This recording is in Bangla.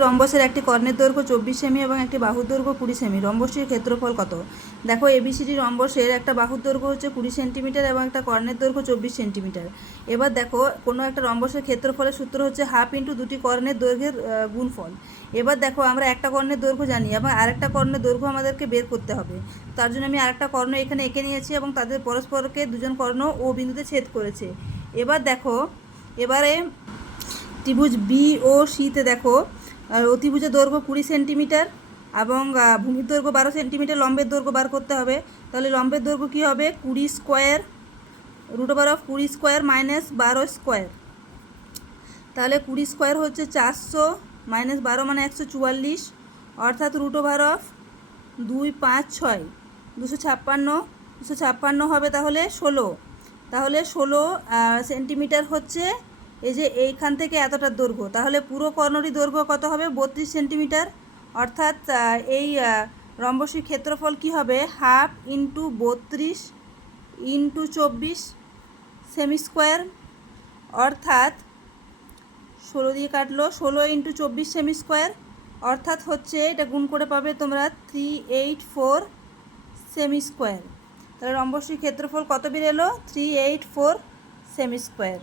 রম্বসের একটি কর্ণের দৈর্ঘ্য 24 সেমি এবং একটি বাহুর দৈর্ঘ্য 20 সেমি। রম্বসটির ক্ষেত্রফল কত? দেখো, এবিসিডি রম্বসের একটা বাহুর দৈর্ঘ্য হচ্ছে 20 সেন্টিমিটার এবং একটা কর্ণের দৈর্ঘ্য 24 সেন্টিমিটার। এবার দেখো, কোনো একটা রম্বসের ক্ষেত্রফলের সূত্র হচ্ছে হাফ ইন্টু দুটি কর্ণের দৈর্ঘ্যের গুণফল। এবার দেখো, আমরা একটা কর্ণের দৈর্ঘ্য জানি এবং আরেকটা কর্ণের দৈর্ঘ্য আমাদেরকে বের করতে হবে। তার জন্য আমি আরেকটা কর্ণ এখানে এঁকে নিয়েছি এবং তাদের পরস্পরকে দুজন কর্ণ ও বিন্দুতে ছেদ করেছে। এবার দেখো, এবারে ত্রিভুজ বি ও সিতে দেখো, অতিভুজের দৈর্ঘ্য 20 সেন্টিমিটার এবং ভূমির দৈর্ঘ্য 12 সেন্টিমিটার, লম্বের দৈর্ঘ্য বার করতে হবে। তাহলে লম্বের দৈর্ঘ্য কী হবে? 20 স্কোয়ার √20 স্কোয়ার মাইনাস 12 স্কোয়ার। তাহলে 20 স্কোয়ার হচ্ছে 400 মাইনাস 12 মানে 144, অর্থাৎ √2 5 6 256 হবে। তাহলে 16 সেন্টিমিটার হচ্ছে এই যে এইখান থেকে এতটার দৈর্ঘ্য। তাহলে পুরো কর্ণটি দৈর্ঘ্য কত হবে? 32 সেন্টিমিটার। অর্থাৎ এই রম্বসের ক্ষেত্রফল কি হবে? Half into 32 into 24 semi square, অর্থাৎ 16 দিয়ে কাটলো, 16 ইন্টু 24 সেমি স্কোয়ার, অর্থাৎ হচ্ছে এটা গুণ করে পাবে তোমরা 384 সেমি স্কোয়ার। তাহলে রম্বসের ক্ষেত্রফল কত বের এলো? 384 সেমি স্কোয়ার।